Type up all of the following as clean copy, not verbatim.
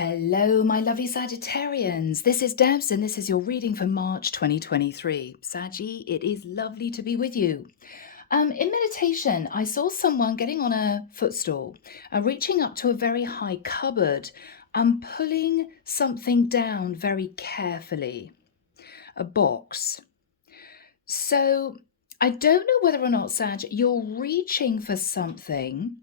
Hello, my lovely Sagittarians. This is Debs, and this is your reading for March 2023. Saggy, it is lovely to be with you. In meditation, I saw someone getting on a footstool, reaching up to a very high cupboard, and pulling something down very carefully, a box. So I don't know whether or not, Sag, you're reaching for something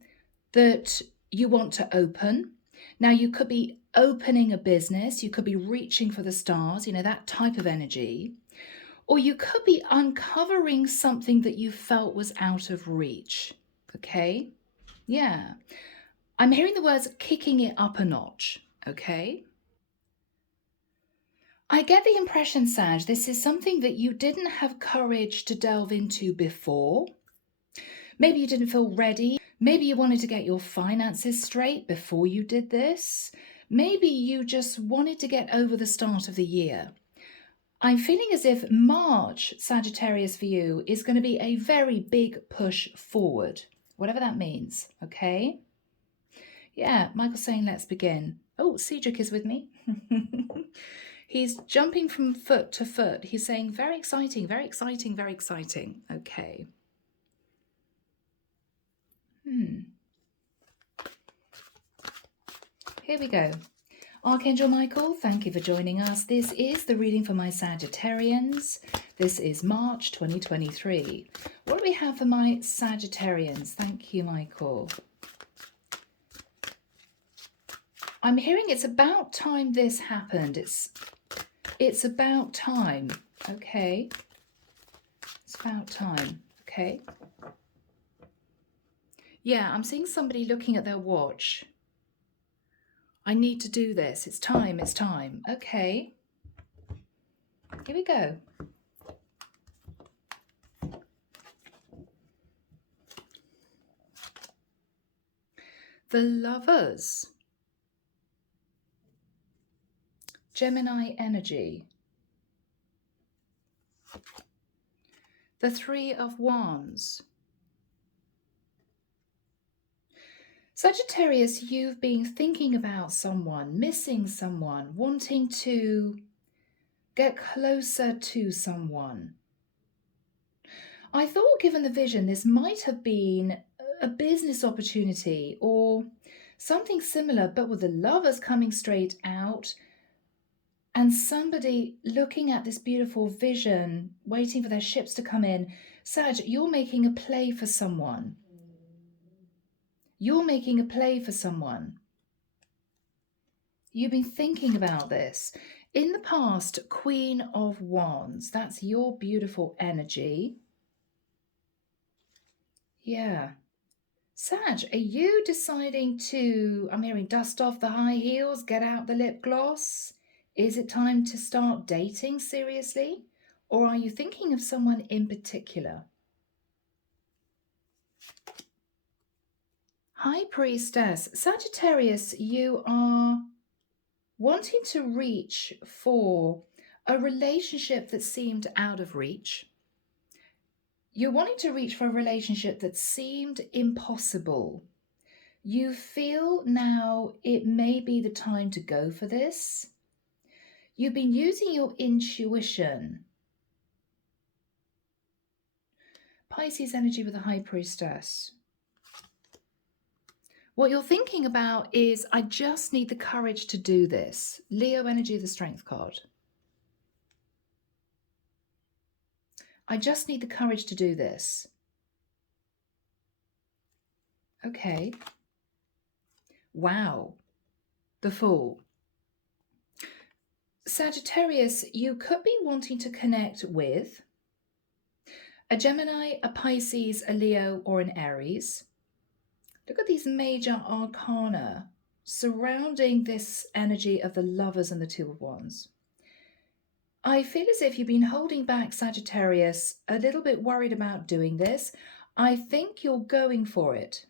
that you want to open. Now, you could be opening a business, you could be reaching for the stars, that type of energy, or you could be uncovering something that you felt was out of reach. Okay? Yeah. I'm hearing the words kicking it up a notch. Okay? I get the impression, Sag, this is something that you didn't have courage to delve into before. Maybe you didn't feel ready. Maybe you wanted to get your finances straight before you did this. Maybe you just wanted to get over the start of the year. I'm feeling as if March, Sagittarius, for you is going to be a very big push forward, whatever that means, okay? Yeah, Michael's saying let's begin. Oh, Cedric is with me. He's jumping from foot to foot. He's saying very exciting, very exciting, very exciting. Okay. Here we go. Archangel Michael, thank you for joining us. This is the reading for my Sagittarians. This is March 2023. What do we have for my Sagittarians? Thank you, Michael. I'm hearing it's about time this happened. It's about time. Okay. It's about time. Okay. Yeah, I'm seeing somebody looking at their watch. I need to do this. It's time. It's time. Okay. Here we go. The Lovers. Gemini energy. The Three of Wands. Sagittarius, you've been thinking about someone, missing someone, wanting to get closer to someone. I thought, given the vision, this might have been a business opportunity or something similar, but with the Lovers coming straight out and somebody looking at this beautiful vision, waiting for their ships to come in. Sag, you're making a play for someone. You're making a play for someone. You've been thinking about this. In the past, Queen of Wands, that's your beautiful energy. Yeah. Sag, are you deciding to, I'm hearing, dust off the high heels, get out the lip gloss? Is it time to start dating seriously? Or are you thinking of someone in particular? High Priestess. Sagittarius, you are wanting to reach for a relationship that seemed out of reach. You're wanting to reach for a relationship that seemed impossible. You feel now it may be the time to go for this. You've been using your intuition. Pisces energy with a High Priestess. What you're thinking about is, I just need the courage to do this. Leo energy, the Strength card. I just need the courage to do this. Okay. Wow. The Fool. Sagittarius, you could be wanting to connect with a Gemini, a Pisces, a Leo, or an Aries. Look at these major arcana surrounding this energy of the Lovers and the Two of Wands. I feel as if you've been holding back, Sagittarius, a little bit worried about doing this. I think you're going for it.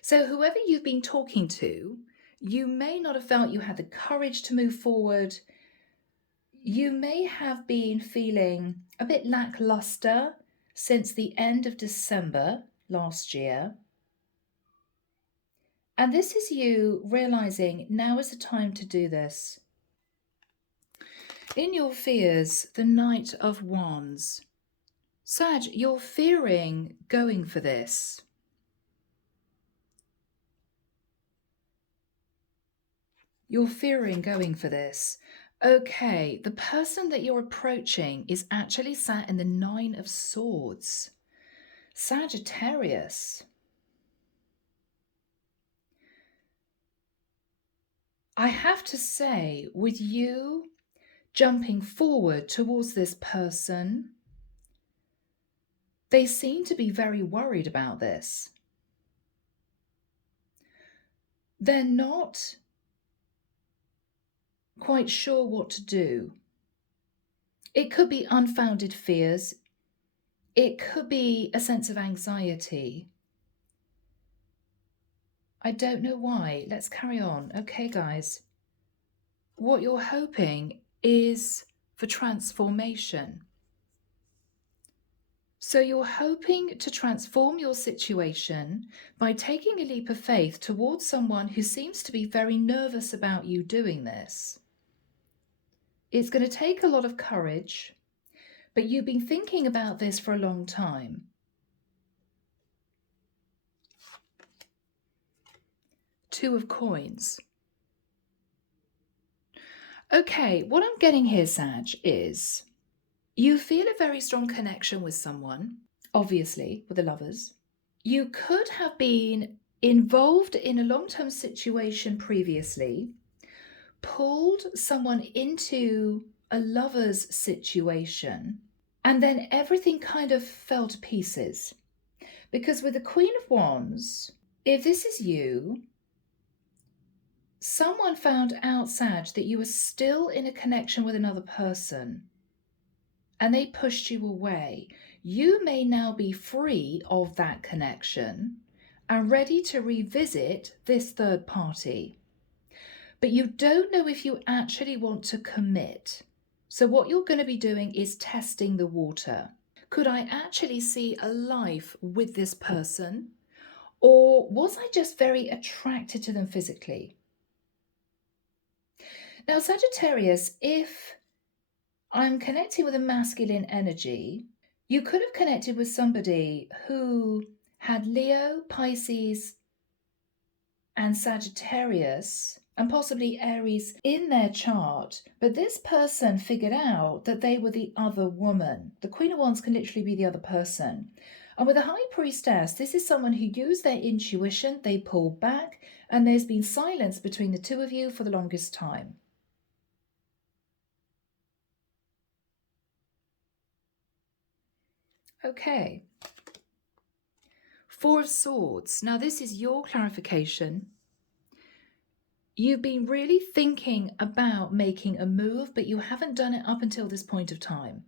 So whoever you've been talking to, you may not have felt you had the courage to move forward. You may have been feeling a bit lackluster since the end of December last year. And this is you realizing now is the time to do this. In your fears, the Knight of Wands. Sag, you're fearing going for this. You're fearing going for this. Okay, the person that you're approaching is actually sat in the Nine of Swords. Sagittarius. I have to say, with you jumping forward towards this person, they seem to be very worried about this. They're not quite sure what to do. It could be unfounded fears. It could be a sense of anxiety. I don't know why. Let's carry on. Okay, guys. What you're hoping is for transformation. So you're hoping to transform your situation by taking a leap of faith towards someone who seems to be very nervous about you doing this. It's going to take a lot of courage, but you've been thinking about this for a long time. Two of Coins. Okay, what I'm getting here, Sag, is you feel a very strong connection with someone, obviously, with the lovers. You could have been involved in a long-term situation previously, pulled someone into a lover's situation, and then everything kind of fell to pieces. Because with the Queen of Wands, if this is you, someone found out, Sag, that you were still in a connection with another person and they pushed you away. You may now be free of that connection and ready to revisit this third party. But you don't know if you actually want to commit. So what you're going to be doing is testing the water. Could I actually see a life with this person? Or was I just very attracted to them physically? Now, Sagittarius, if I'm connecting with a masculine energy, you could have connected with somebody who had Leo, Pisces, and Sagittarius, and possibly Aries in their chart, but this person figured out that they were the other woman. The Queen of Wands can literally be the other person. And with the High Priestess, this is someone who used their intuition, they pulled back, and there's been silence between the two of you for the longest time. Okay. Four of Swords. Now, this is your clarification. You've been really thinking about making a move, but you haven't done it up until this point of time.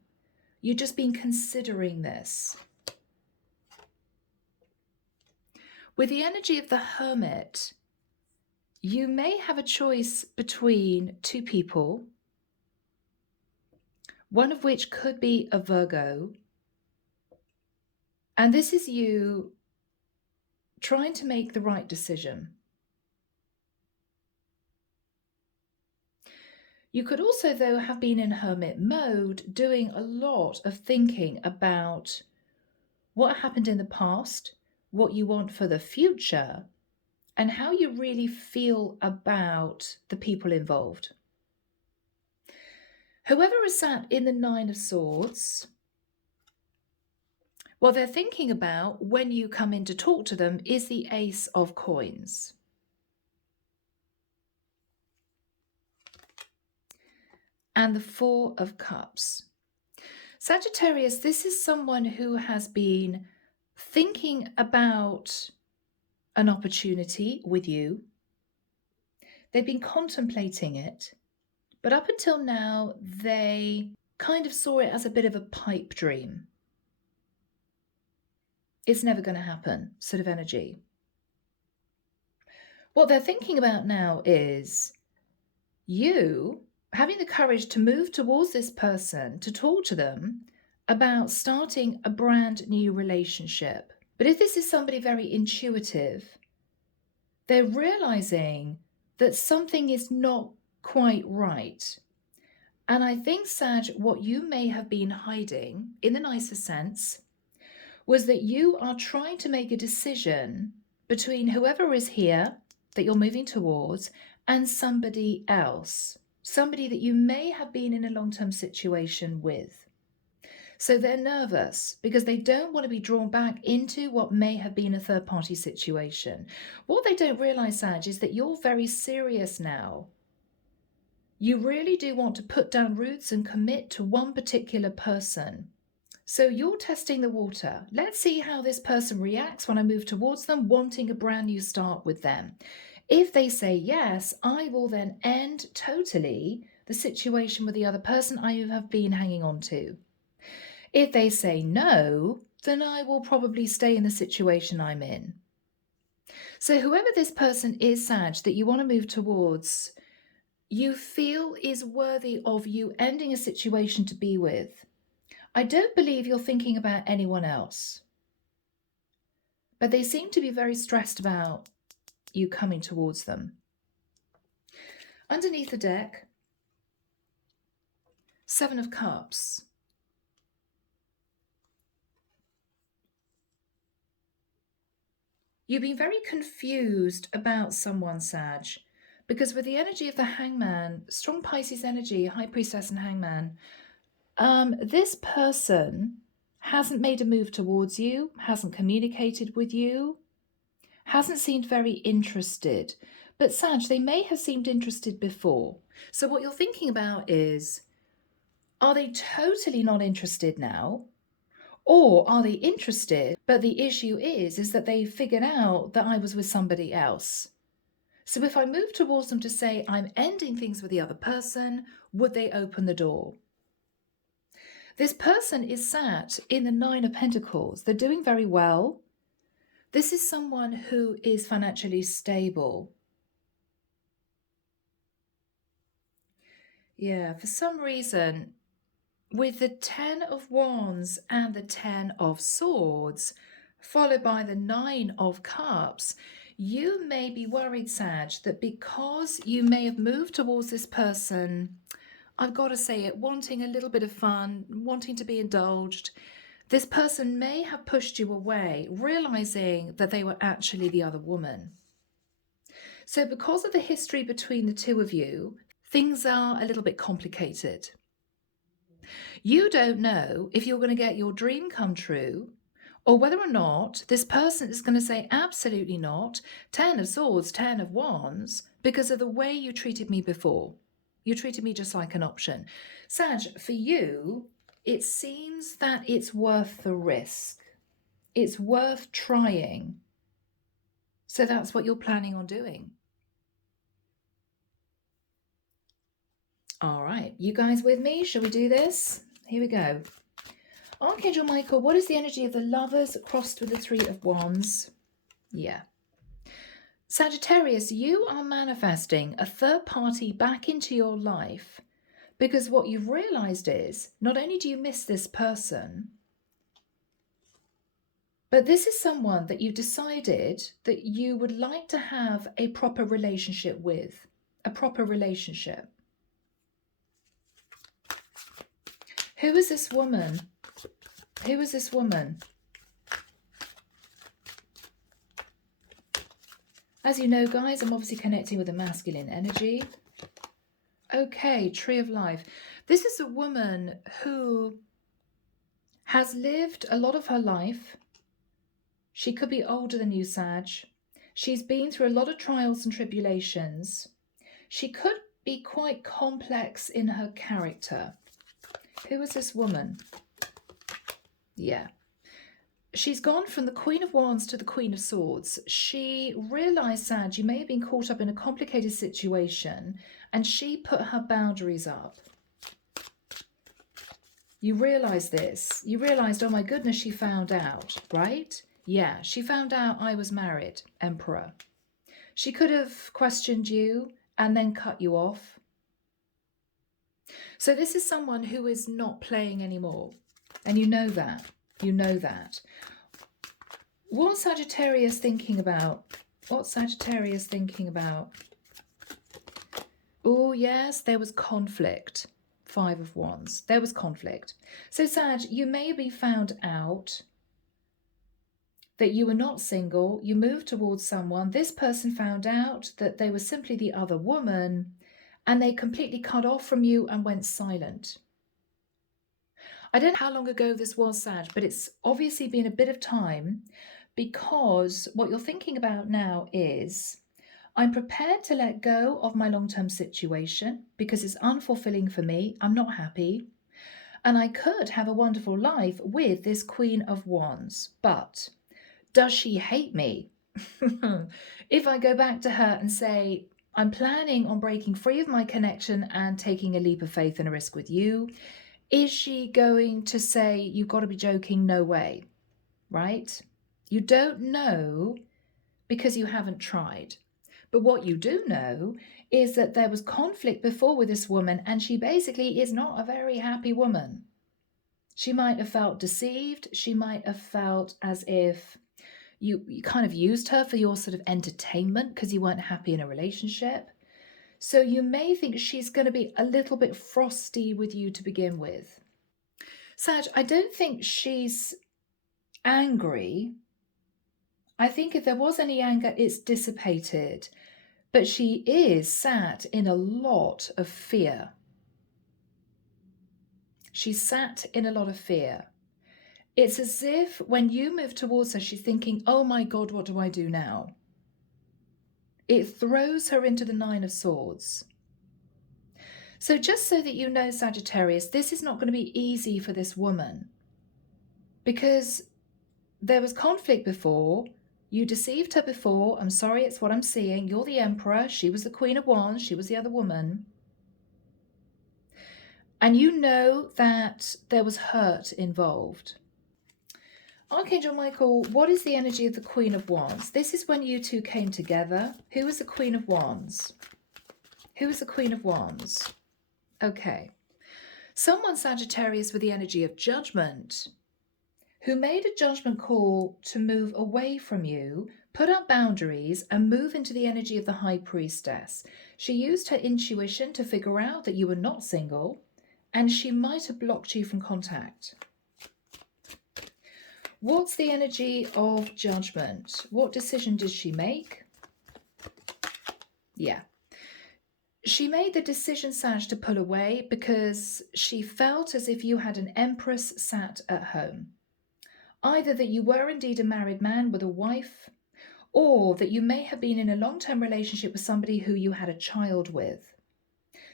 You've just been considering this. With the energy of the Hermit, you may have a choice between two people, one of which could be a Virgo. And this is you trying to make the right decision. You could also, though, have been in hermit mode, doing a lot of thinking about what happened in the past, what you want for the future, and how you really feel about the people involved. Whoever is sat in the Nine of Swords, what they're thinking about when you come in to talk to them is the Ace of Coins. And the Four of Cups. Sagittarius, this is someone who has been thinking about an opportunity with you. They've been contemplating it, but up until now, they kind of saw it as a bit of a pipe dream. It's never going to happen, sort of energy. What they're thinking about now is you having the courage to move towards this person, to talk to them about starting a brand new relationship. But if this is somebody very intuitive, They're realizing that something is not quite right. And I think, Sag, what you may have been hiding, in the nicest sense, was that you are trying to make a decision between whoever is here that you're moving towards and somebody else, somebody that you may have been in a long-term situation with. So they're nervous because they don't want to be drawn back into what may have been a third-party situation. What they don't realize, Sag, is that you're very serious now. You really do want to put down roots and commit to one particular person. So you're testing the water. Let's see how this person reacts when I move towards them, wanting a brand new start with them. If they say yes, I will then end totally the situation with the other person I have been hanging on to. If they say no, then I will probably stay in the situation I'm in. So whoever this person is, Sag, that you want to move towards, you feel is worthy of you ending a situation to be with. I don't believe you're thinking about anyone else, but they seem to be very stressed about you coming towards them. Underneath the deck, 7 of Cups. You've been very confused about someone, Sag, because with the energy of the Hangman, strong Pisces energy, High Priestess and Hangman, this person hasn't made a move towards you, hasn't communicated with you, hasn't seemed very interested. But Sag, they may have seemed interested before. So what you're thinking about is, are they totally not interested now? Or are they interested, but the issue is that they figured out that I was with somebody else. So if I move towards them to say I'm ending things with the other person, would they open the door? This person is sat in the 9 of Pentacles. They're doing very well. This is someone who is financially stable. Yeah, for some reason, with the 10 of Wands and the 10 of Swords, followed by the 9 of Cups, you may be worried, Sag, that because you may have moved towards this person, I've got to say it, wanting a little bit of fun, wanting to be indulged, this person may have pushed you away, realizing that they were actually the other woman. So because of the history between the two of you, things are a little bit complicated. You don't know if you're going to get your dream come true, or whether or not this person is going to say absolutely not, 10 of Swords, 10 of Wands, because of the way you treated me before. You treated me just like an option. Sag, for you, it seems that it's worth the risk. It's worth trying. So that's what you're planning on doing. All right, you guys with me? Shall we do this? Here we go. Archangel Michael, what is the energy of the Lovers crossed with the 3 of Wands? Yeah. Sagittarius, you are manifesting a third party back into your life because what you've realized is not only do you miss this person, but this is someone that you've decided that you would like to have a proper relationship with, a proper relationship. Who is this woman? Who is this woman? As you know, guys, I'm obviously connecting with the masculine energy. Okay, Tree of Life. This is a woman who has lived a lot of her life. She could be older than you, Sag. She's been through a lot of trials and tribulations. She could be quite complex in her character. Who is this woman? Yeah. She's gone from the Queen of Wands to the Queen of Swords. She realised, Sag, you may have been caught up in a complicated situation, and she put her boundaries up. You realised this. You realised, oh my goodness, she found out, right? Yeah, she found out I was married, Emperor. She could have questioned you and then cut you off. So this is someone who is not playing anymore. And you know that. You know that. What Sagittarius thinking about What's Sagittarius thinking about? Oh, yes, there was conflict. 5 of Wands. There was conflict. So, Sag, you maybe found out that you were not single. You moved towards someone. This person found out that they were simply the other woman, and they completely cut off from you and went silent. I don't know how long ago this was, Sag, but it's obviously been a bit of time, because what you're thinking about now is, I'm prepared to let go of my long-term situation because it's unfulfilling for me. I'm not happy. And I could have a wonderful life with this Queen of Wands. But does she hate me? If I go back to her and say, I'm planning on breaking free of my connection and taking a leap of faith and a risk with you, is she going to say, you've got to be joking? No way, right? You don't know because you haven't tried. But what you do know is that there was conflict before with this woman, and she basically is not a very happy woman. She might have felt deceived. She might have felt as if you kind of used her for your sort of entertainment because you weren't happy in a relationship. So you may think she's going to be a little bit frosty with you to begin with. Sag, I don't think she's angry. I think if there was any anger, it's dissipated. But she is sat in a lot of fear. She's sat in a lot of fear. It's as if when you move towards her, she's thinking, oh my God, what do I do now? It throws her into the 9 of Swords. So just so that you know, Sagittarius, this is not going to be easy for this woman, because there was conflict before. You deceived her before. I'm sorry, it's what I'm seeing. You're the Emperor. She was the Queen of Wands. She was the other woman. And you know that there was hurt involved. Archangel Michael, what is the energy of the Queen of Wands? This is when you two came together. Who was the Queen of Wands? Who was the Queen of Wands? Okay. Someone, Sagittarius, with the energy of judgment, who made a judgment call to move away from you, put up boundaries, and move into the energy of the High Priestess. She used her intuition to figure out that you were not single, and she might have blocked you from contact. What's the energy of judgment? What decision did she make? Yeah. She made the decision, Sag, to pull away because she felt as if you had an empress sat at home. Either that you were indeed a married man with a wife, or that you may have been in a long-term relationship with somebody who you had a child with.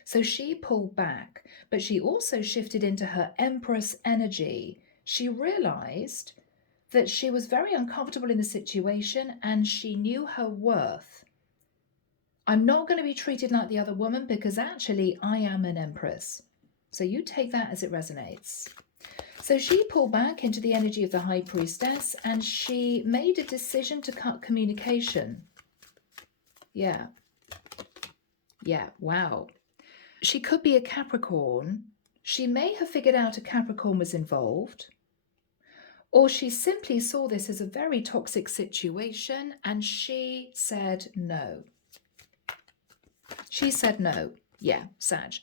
So she pulled back, but she also shifted into her empress energy. She realized that she was very uncomfortable in the situation and she knew her worth. I'm not going to be treated like the other woman because actually I am an empress. So you take that as it resonates. So she pulled back into the energy of the High Priestess and she made a decision to cut communication. Yeah. Yeah, wow. She could be a Capricorn. She may have figured out a Capricorn was involved. Or she simply saw this as a very toxic situation and she said no. She said no. Yeah, Sag.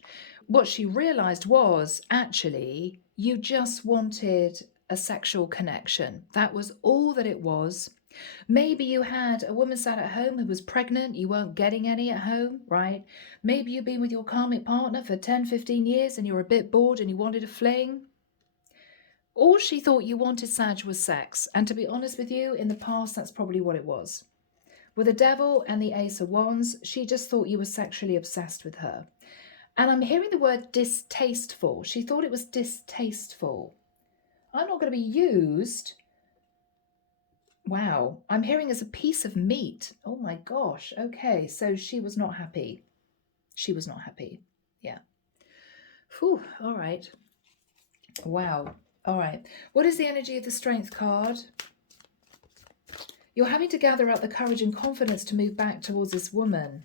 What she realized was actually you just wanted a sexual connection. That was all that it was. Maybe you had a woman sat at home who was pregnant. You weren't getting any at home, right? Maybe you've been with your karmic partner for 10, 15 years and you're a bit bored and you wanted a fling. All she thought you wanted, Sag, was sex. And to be honest with you, in the past, that's probably what it was. With the Devil and the Ace of Wands, she just thought you were sexually obsessed with her. And I'm hearing the word distasteful. She thought it was distasteful. I'm not going to be used. Wow. I'm hearing as a piece of meat. Oh my gosh. Okay. So she was not happy. She was not happy. Yeah. Whew. All right. Wow. All right. What is the energy of the Strength card? You're having to gather up the courage and confidence to move back towards this woman.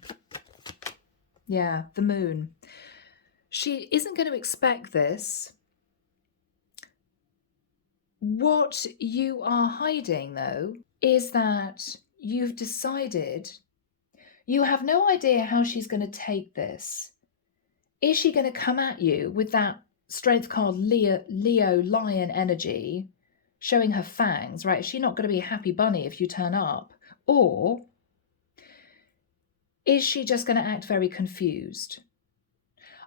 Yeah, the Moon. She isn't going to expect this. What you are hiding, though, is that you've decided you have no idea how she's going to take this. Is she going to come at you with that strength card Leo lion energy, showing her fangs, right? Is she not going to be a happy bunny if you turn up? Or is she just going to act very confused?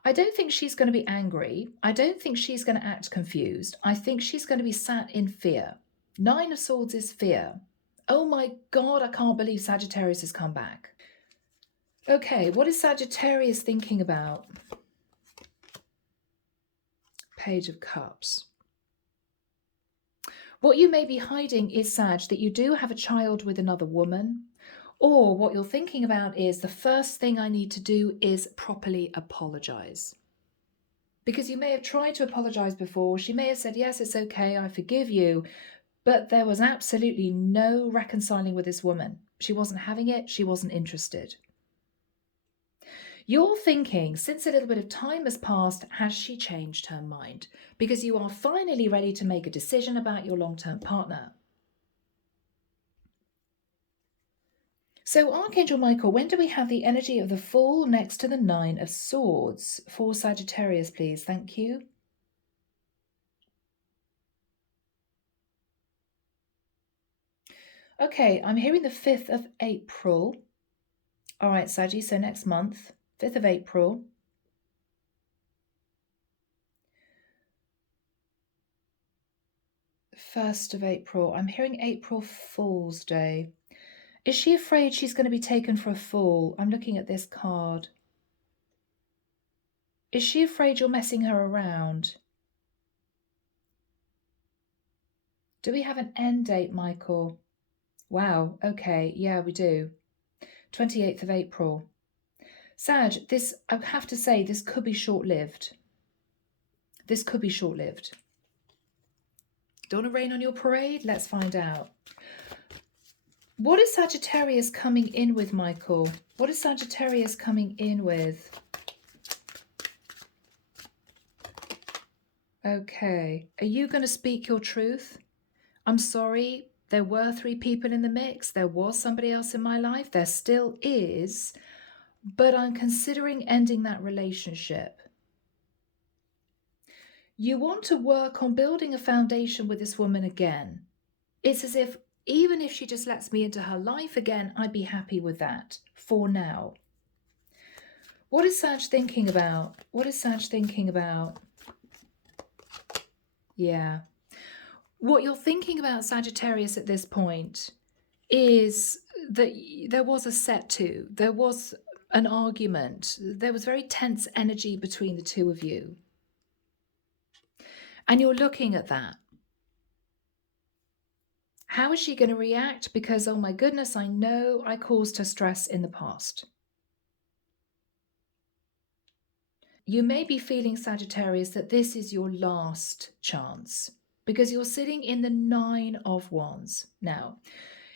I don't think she's going to be angry. I don't think she's going to act confused. I think she's going to be sat in fear. 9 of Swords is fear. Oh my God, I can't believe Sagittarius has come back. Okay, what is Sagittarius thinking about? Page of Cups. What you may be hiding is, Sag, that you do have a child with another woman. Or what you're thinking about is the first thing I need to do is properly apologize. Because you may have tried to apologize before. She may have said, yes, it's okay, I forgive you. But there was absolutely no reconciling with this woman. She wasn't having it. She wasn't interested. You're thinking, since a little bit of time has passed, has she changed her mind? Because you are finally ready to make a decision about your long-term partner. So Archangel Michael, when do we have the energy of the Fool next to the 9 of Swords? For Sagittarius, please. Thank you. Okay, I'm hearing the 5th of April. All right, Saggy, so next month, 5th of April. First of April. I'm hearing April Fool's Day. Is she afraid she's going to be taken for a fool? I'm looking at this card. Is she afraid you're messing her around? Do we have an end date, Michael? Wow, okay, yeah, we do. 28th of April. Sag, this, I have to say, this could be short-lived. This could be short-lived. Don't want to rain on your parade? Let's find out. What is Sagittarius coming in with, Michael? What is Sagittarius coming in with? Okay. Are you going to speak your truth? I'm sorry. There were 3 people in the mix. There was somebody else in my life. There still is. But I'm considering ending that relationship. You want to work on building a foundation with this woman again. It's as if, even if she just lets me into her life again, I'd be happy with that for now. What is Sag thinking about? What is Sag thinking about? Yeah. What you're thinking about, Sagittarius, at this point is that there was a set to. There was an argument. There was very tense energy between the two of you. And you're looking at that. How is she going to react? Because, oh my goodness, I know I caused her stress in the past. You may be feeling, Sagittarius, that this is your last chance because you're sitting in the 9 of Wands. Now,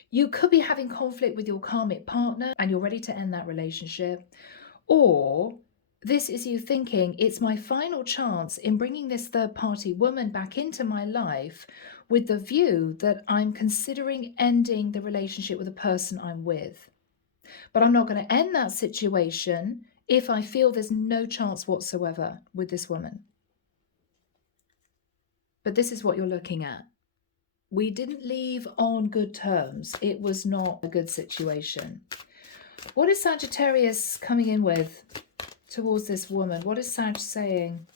you could be having conflict with your karmic partner and you're ready to end that relationship. Or this is you thinking, it's my final chance in bringing this third-party woman back into my life with the view that I'm considering ending the relationship with the person I'm with. But I'm not going to end that situation if I feel there's no chance whatsoever with this woman. But this is what you're looking at. We didn't leave on good terms. It was not a good situation. What is Sagittarius coming in with towards this woman? What is Sag saying?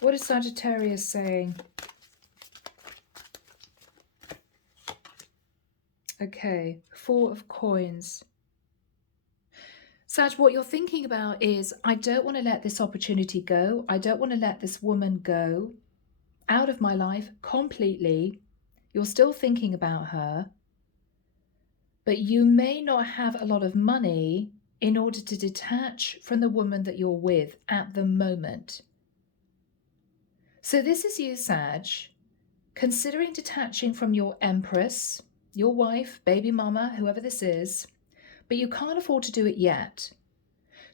What is Sagittarius saying? Okay, 4 of Coins. Sag, what you're thinking about is, I don't want to let this opportunity go. I don't want to let this woman go out of my life completely. You're still thinking about her, but you may not have a lot of money in order to detach from the woman that you're with at the moment. So this is you, Sag, considering detaching from your Empress, your wife, baby mama, whoever this is, but you can't afford to do it yet.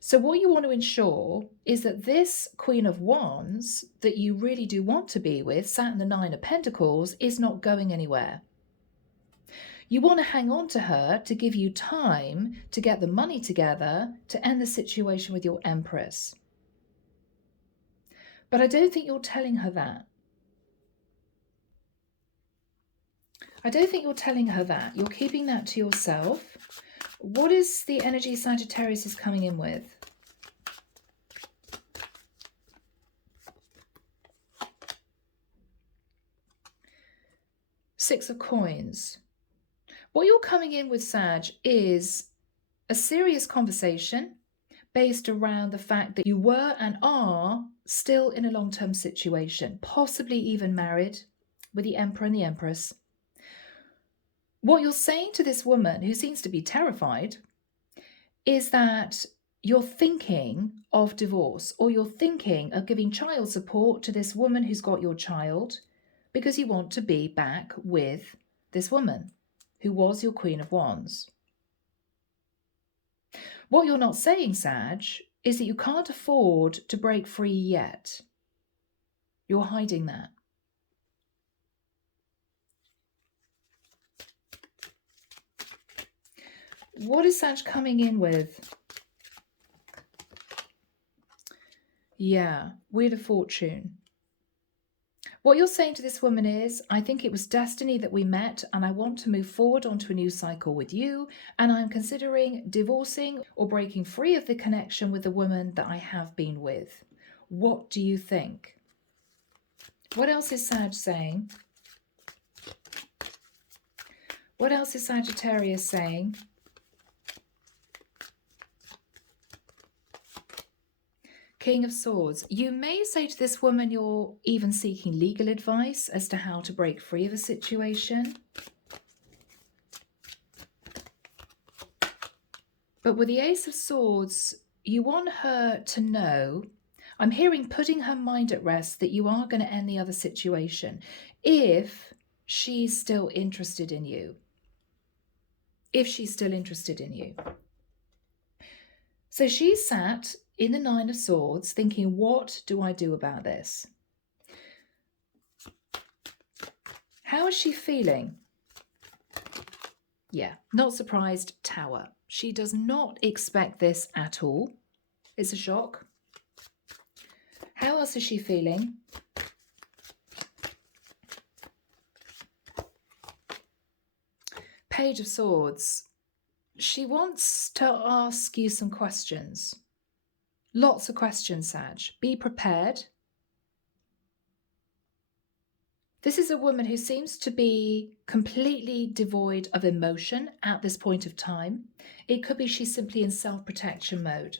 So what you want to ensure is that this Queen of Wands that you really do want to be with, sat in the Nine of Pentacles, is not going anywhere. You want to hang on to her to give you time to get the money together to end the situation with your Empress. But I don't think you're telling her that. I don't think you're telling her that. You're keeping that to yourself. What is the energy Sagittarius is coming in with? Six of Coins. What you're coming in with, Sag, is a serious conversation based around the fact that you were and are still in a long-term situation, possibly even married with the Emperor and the Empress. What you're saying to this woman, who seems to be terrified, is that you're thinking of divorce, or you're thinking of giving child support to this woman who's got your child because you want to be back with this woman who was your Queen of Wands. What you're not saying, Sag, is that you can't afford to break free yet. You're hiding that. What is Sag coming in with? Yeah, Wheel of Fortune. What you're saying to this woman is, I think it was destiny that we met, and I want to move forward onto a new cycle with you, and I'm considering divorcing or breaking free of the connection with the woman that I have been with. What do you think? What else is Sag saying? What else is Sagittarius saying? King of Swords. You may say to this woman you're even seeking legal advice as to how to break free of a situation. But with the Ace of Swords, you want her to know, I'm hearing putting her mind at rest, that you are going to end the other situation if she's still interested in you. If she's still interested in you. So she's sat in the Nine of Swords thinking, what do I do about this? How is she feeling? Yeah, not surprised, Tower. She does not expect this at all. It's a shock. How else is she feeling? Page of Swords. She wants to ask you some questions. Lots of questions, Sag. Be prepared. This is a woman who seems to be completely devoid of emotion at this point of time. It could be she's simply in self-protection mode.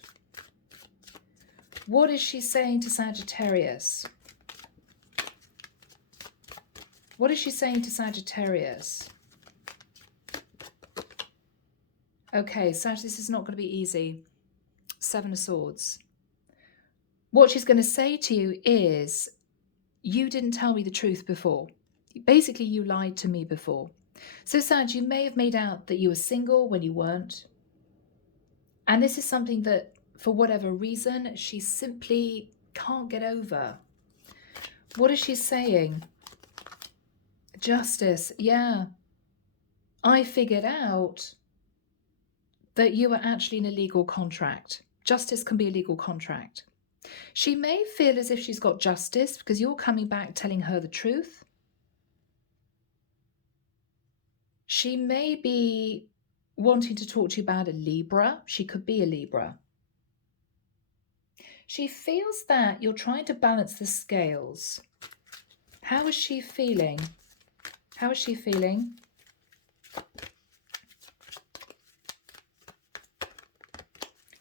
What is she saying to Sagittarius? What is she saying to Sagittarius? Okay, Sag, this is not going to be easy. Seven of Swords. What she's going to say to you is, you didn't tell me the truth before. Basically, you lied to me before. So, Sag, you may have made out that you were single when you weren't. And this is something that, for whatever reason, she simply can't get over. What is she saying? Justice. Yeah. I figured out that you were actually in a legal contract. Justice can be a legal contract. She may feel as if she's got justice because you're coming back telling her the truth. She may be wanting to talk to you about a Libra. She could be a Libra. She feels that you're trying to balance the scales. How is she feeling? How is she feeling?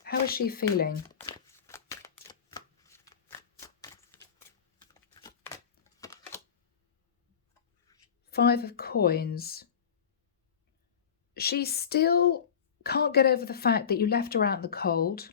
How is she feeling? Five of Coins. She still can't get over the fact that you left her out in the cold.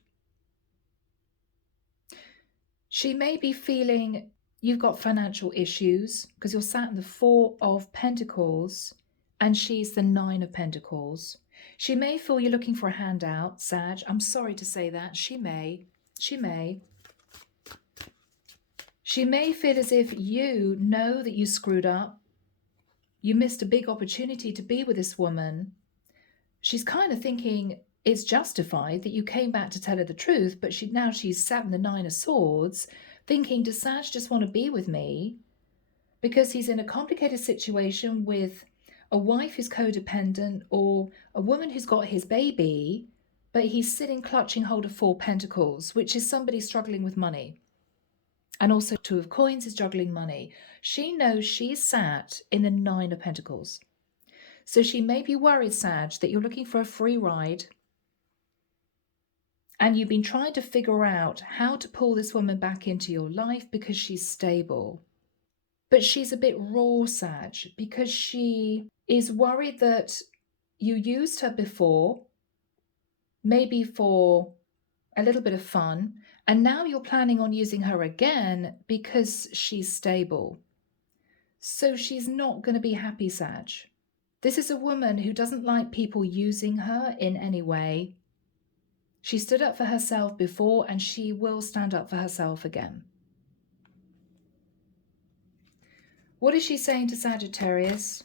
She may be feeling you've got financial issues because you're sat in the Four of Pentacles and she's the Nine of Pentacles. She may feel you're looking for a handout, Sag. I'm sorry to say that. She may. She may. She may feel as if you know that you screwed up. You missed a big opportunity to be with this woman. She's kind of thinking it's justified that you came back to tell her the truth, but she's sat in the Nine of Swords thinking, does Sag just want to be with me? Because he's in a complicated situation with a wife who's codependent or a woman who's got his baby, but he's sitting clutching hold of Four Pentacles, which is somebody struggling with money. And also Two of Coins is juggling money. She knows she's sat in the Nine of Pentacles. So she may be worried, Sag, that you're looking for a free ride and you've been trying to figure out how to pull this woman back into your life because she's stable. But she's a bit raw, Sag, because she is worried that you used her before, maybe for a little bit of fun, and now you're planning on using her again because she's stable. So she's not going to be happy, Sag. This is a woman who doesn't like people using her in any way. She stood up for herself before and she will stand up for herself again. What is she saying to Sagittarius?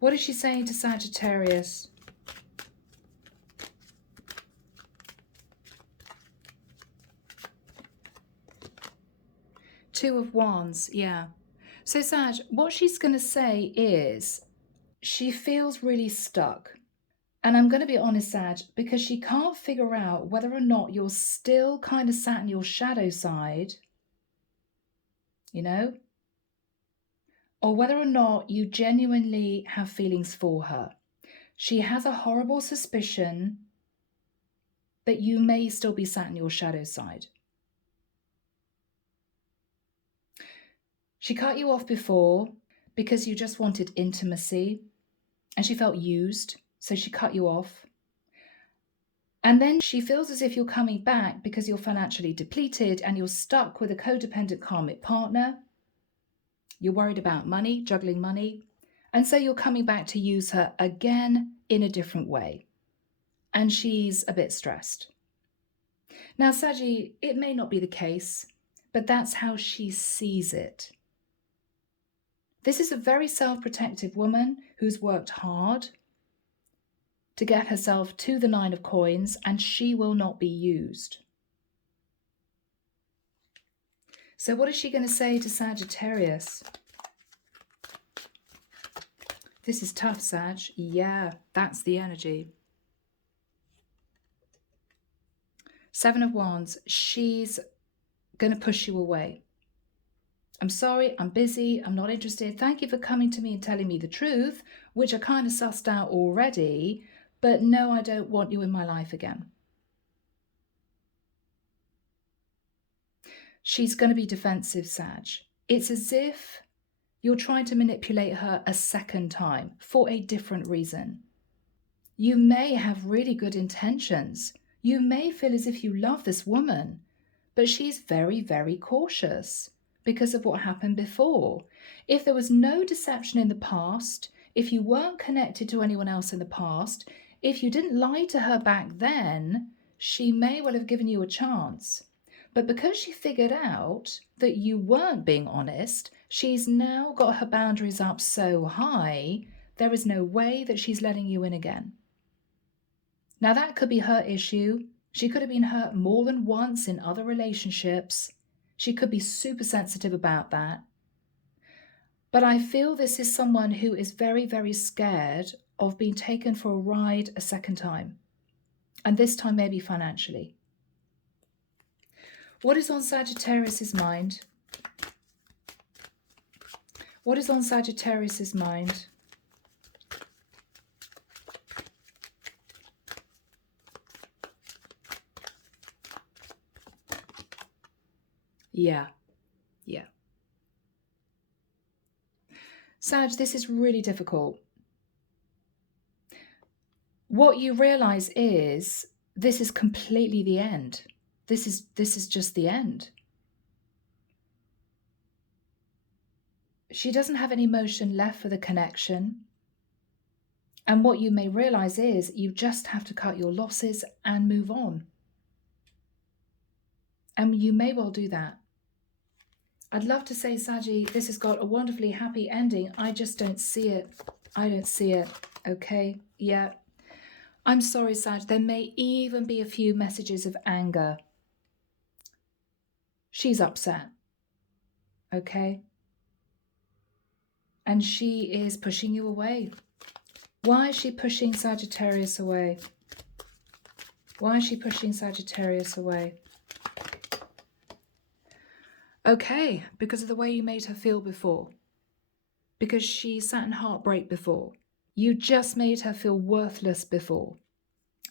What is she saying to Sagittarius? Two of Wands, yeah. So Sag, what she's going to say is she feels really stuck. And I'm going to be honest, Sag, because she can't figure out whether or not you're still kind of sat in your shadow side, you know, or whether or not you genuinely have feelings for her. She has a horrible suspicion that you may still be sat in your shadow side. She cut you off before because you just wanted intimacy and she felt used, so she cut you off. And then she feels as if you're coming back because you're financially depleted and you're stuck with a codependent karmic partner. You're worried about money, juggling money. And so you're coming back to use her again in a different way. And she's a bit stressed. Now, Saggy, it may not be the case, but that's how she sees it. This is a very self-protective woman who's worked hard to get herself to the Nine of Coins, and she will not be used. So what is she going to say to Sagittarius? This is tough, Sag. Yeah, that's the energy. Seven of Wands. She's going to push you away. I'm sorry, I'm busy, I'm not interested. Thank you for coming to me and telling me the truth, which I kind of sussed out already, but no, I don't want you in my life again. She's going to be defensive, Sag. It's as if you're trying to manipulate her a second time for a different reason. You may have really good intentions. You may feel as if you love this woman, but she's very, very cautious because of what happened before. If there was no deception in the past, if you weren't connected to anyone else in the past, if you didn't lie to her back then, she may well have given you a chance. But because she figured out that you weren't being honest, she's now got her boundaries up so high, there is no way that she's letting you in again. Now that could be her issue. She could have been hurt more than once in other relationships. She could be super sensitive about that. But I feel this is someone who is very, very scared of being taken for a ride a second time. And this time maybe financially. What is on Sagittarius's mind? What is on Sagittarius's mind? Yeah. Sag, this is really difficult. What you realize is this is completely the end. This is just the end. She doesn't have any emotion left for the connection. And what you may realize is you just have to cut your losses and move on. And you may well do that. I'd love to say, Saggy, this has got a wonderfully happy ending. I just don't see it. I don't see it. Okay, yeah. I'm sorry, Sag. There may even be a few messages of anger. She's upset. Okay? And she is pushing you away. Why is she pushing Sagittarius away? Why is she pushing Sagittarius away? Okay, because of the way you made her feel before. Because she sat in heartbreak before. You just made her feel worthless before.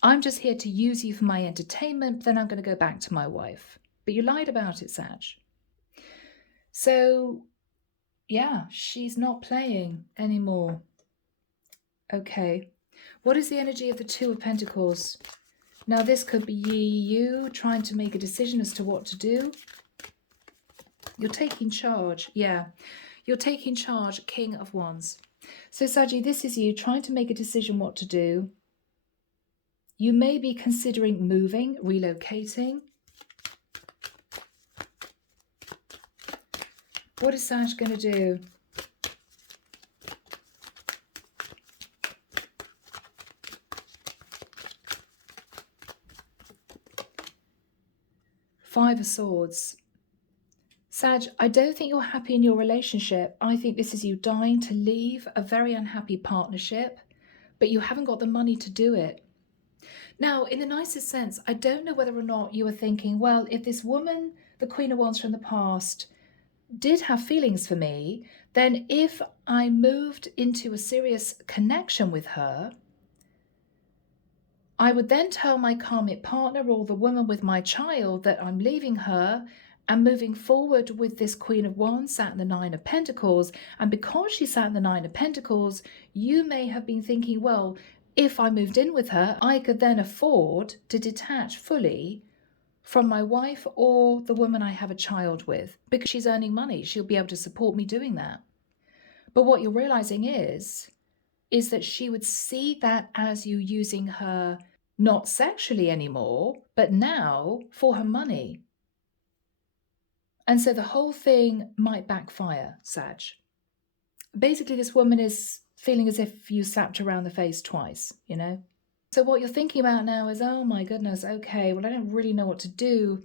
I'm just here to use you for my entertainment, then I'm going to go back to my wife. But you lied about it, Sag. So, yeah, she's not playing anymore. Okay. What is the energy of the Two of Pentacles? Now, this could be you trying to make a decision as to what to do. You're taking charge. Yeah. You're taking charge, King of Wands. So, Saggy, this is you trying to make a decision what to do. You may be considering moving, relocating. What is Sag going to do? Five of Swords. Sag, I don't think you're happy in your relationship. I think this is you dying to leave a very unhappy partnership, but you haven't got the money to do it. Now, in the nicest sense, I don't know whether or not you were thinking, well, if this woman, the Queen of Wands from the past, did have feelings for me, then if I moved into a serious connection with her, I would then tell my karmic partner or the woman with my child that I'm leaving her and moving forward with this Queen of Wands sat in the Nine of Pentacles. And because she sat in the Nine of Pentacles, you may have been thinking, well, if I moved in with her, I could then afford to detach fully from my wife or the woman I have a child with. Because she's earning money, she'll be able to support me doing that. But what you're realizing is that she would see that as you using her not sexually anymore, but now for her money. And so the whole thing might backfire, Sag. Basically, this woman is feeling as if you slapped her around the face twice, you know? So what you're thinking about now is, oh my goodness, okay, well, I don't really know what to do.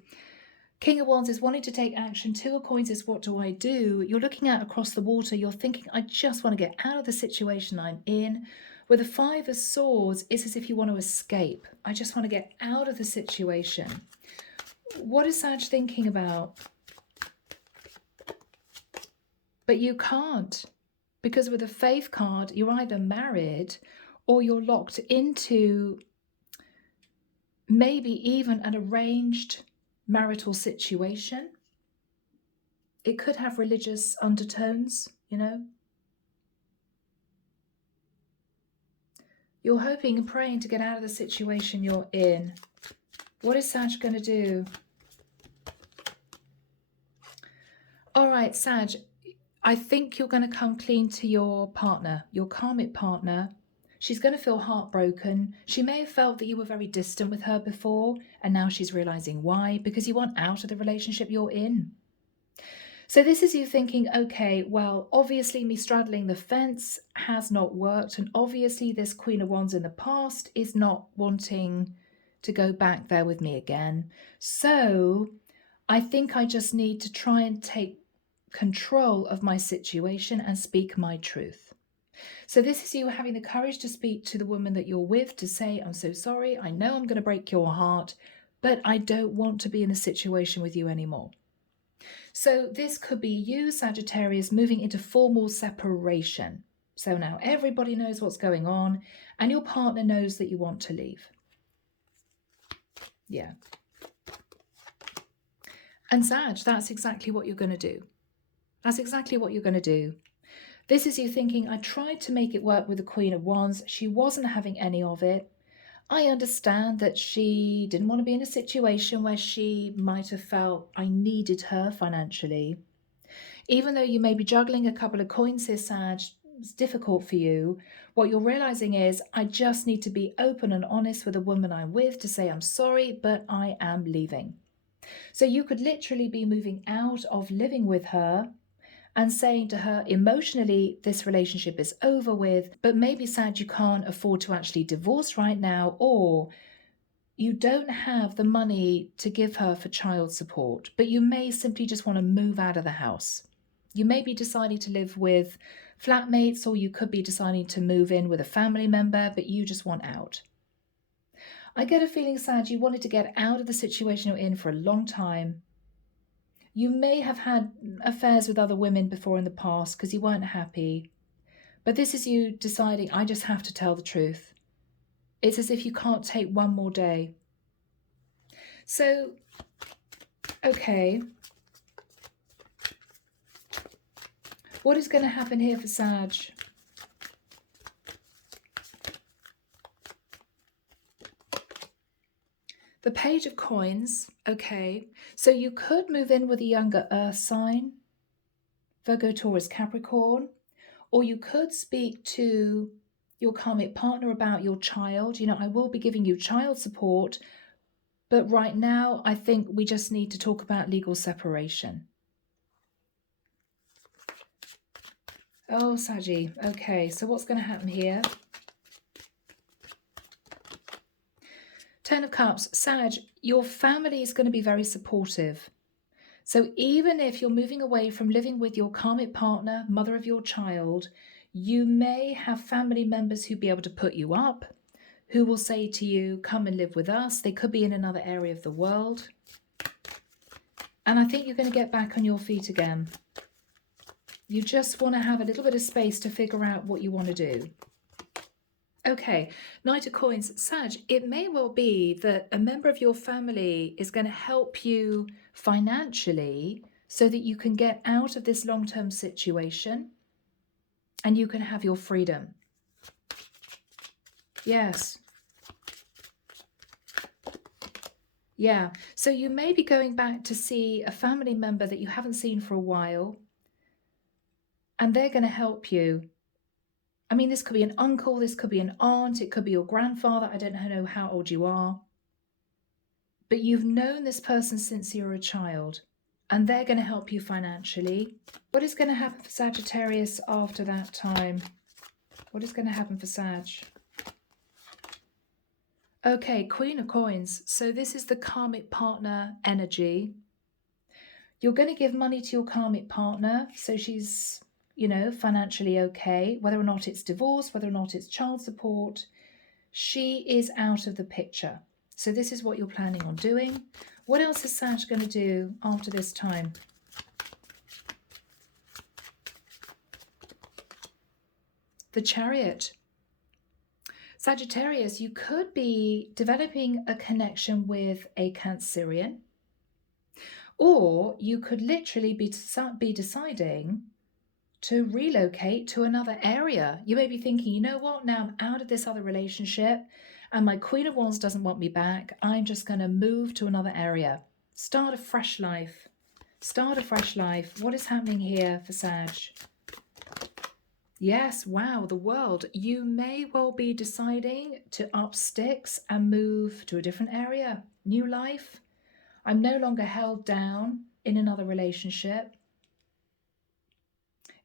King of Wands is wanting to take action. Two of Coins is, what do I do? You're looking out across the water. You're thinking, I just want to get out of the situation I'm in. With the Five of Swords, it's as if you want to escape. I just want to get out of the situation. What is Sag thinking about? But you can't, because with a Faith card, you're either married or you're locked into maybe even an arranged marital situation. It could have religious undertones, you know. You're hoping and praying to get out of the situation you're in. What is Sag going to do? All right, Sag, I think you're going to come clean to your partner, your karmic partner. She's going to feel heartbroken. She may have felt that you were very distant with her before, and now she's realizing why, because you want out of the relationship you're in. So this is you thinking, okay, well, obviously me straddling the fence has not worked, and obviously this Queen of Wands in the past is not wanting to go back there with me again. So I think I just need to try and take control of my situation and speak my truth. So this is you having the courage to speak to the woman that you're with, to say, I'm so sorry, I know I'm going to break your heart, but I don't want to be in a situation with you anymore. So this could be you, Sagittarius, moving into formal separation. So now everybody knows what's going on and your partner knows that you want to leave. Yeah. And Sag, that's exactly what you're going to do. That's exactly what you're going to do. This is you thinking, I tried to make it work with the Queen of Wands. She wasn't having any of it. I understand that she didn't want to be in a situation where she might have felt I needed her financially. Even though you may be juggling a couple of coins here, Sag, it's difficult for you. What you're realizing is, I just need to be open and honest with the woman I'm with to say, I'm sorry, but I am leaving. So you could literally be moving out of living with her and saying to her emotionally, this relationship is over with, but maybe, Sag, you can't afford to actually divorce right now, or you don't have the money to give her for child support, but you may simply just want to move out of the house. You may be deciding to live with flatmates, or you could be deciding to move in with a family member, but you just want out. I get a feeling, Sag, you wanted to get out of the situation you're in for a long time. You may have had affairs with other women before in the past because you weren't happy. But this is you deciding, I just have to tell the truth. It's as if you can't take one more day. So, okay. What is going to happen here for Sag? The Page of Coins, okay. So you could move in with a younger Earth sign, Virgo, Taurus, Capricorn, or you could speak to your karmic partner about your child. You know, I will be giving you child support, but right now I think we just need to talk about legal separation. Oh, Saggy, okay, so what's going to happen here? Ten of Cups, Sag, your family is going to be very supportive. So even if you're moving away from living with your karmic partner, mother of your child, you may have family members who'll be able to put you up, who will say to you, come and live with us. They could be in another area of the world. And I think you're going to get back on your feet again. You just want to have a little bit of space to figure out what you want to do. Okay, Knight of Coins, Sag, it may well be that a member of your family is going to help you financially so that you can get out of this long-term situation and you can have your freedom. Yes. Yeah, so you may be going back to see a family member that you haven't seen for a while, and they're going to help you. I mean, this could be an uncle, this could be an aunt, it could be your grandfather. I don't know how old you are. But you've known this person since you were a child, and they're going to help you financially. What is going to happen for Sagittarius after that time? What is going to happen for Sag? Okay, Queen of Coins. So this is the karmic partner energy. You're going to give money to your karmic partner, so she's, you know, financially okay. Whether or not it's divorce, whether or not it's child support, she is out of the picture. So this is what you're planning on doing. What else is Sag going to do after this time? The Chariot. Sagittarius, you could be developing a connection with a Cancerian, or you could literally be deciding to relocate to another area. You may be thinking, you know what, now I'm out of this other relationship and my Queen of Wands doesn't want me back. I'm just going to move to another area. Start a fresh life. Start a fresh life. What is happening here for Sag? Yes, wow, the World. You may well be deciding to up sticks and move to a different area. New life. I'm no longer held down in another relationship.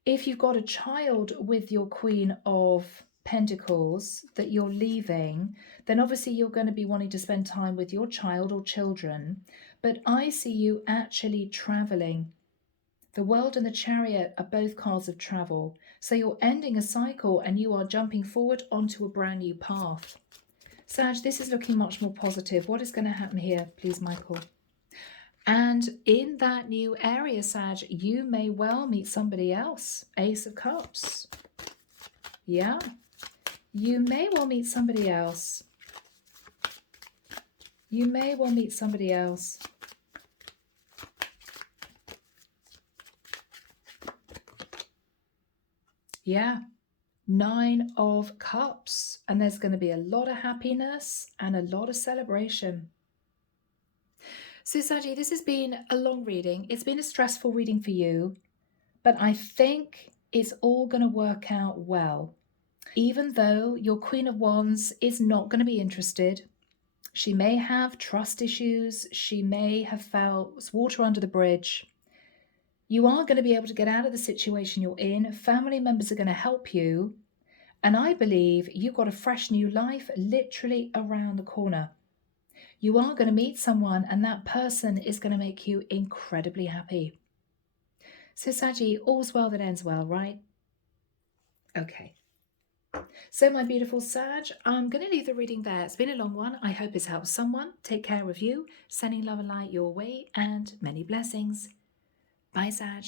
If you've got a child with your Queen of Pentacles that you're leaving, then obviously you're going to be wanting to spend time with your child or children. But I see you actually traveling. The World and the Chariot are both cards of travel. So you're ending a cycle and you are jumping forward onto a brand new path. Sag, this is looking much more positive. What is going to happen here, please, Michael? And in that new area, Sag, you may well meet somebody else. Ace of Cups. Yeah. You may well meet somebody else. You may well meet somebody else. Yeah. 9 of Cups. And there's going to be a lot of happiness and a lot of celebration. So, Saji, this has been a long reading. It's been a stressful reading for you. but I think it's all going to work out well. Even though your Queen of Wands is not going to be interested, she may have trust issues, she may have felt water under the bridge. You are going to be able to get out of the situation you're in. Family members are going to help you. And I believe you've got a fresh new life literally around the corner. You are going to meet someone and that person is going to make you incredibly happy. So Saggy, all's well that ends well, right? Okay. So my beautiful Sag, I'm going to leave the reading there. It's been a long one. I hope it's helped someone. Take care of you. Sending love and light your way and many blessings. Bye, Sag.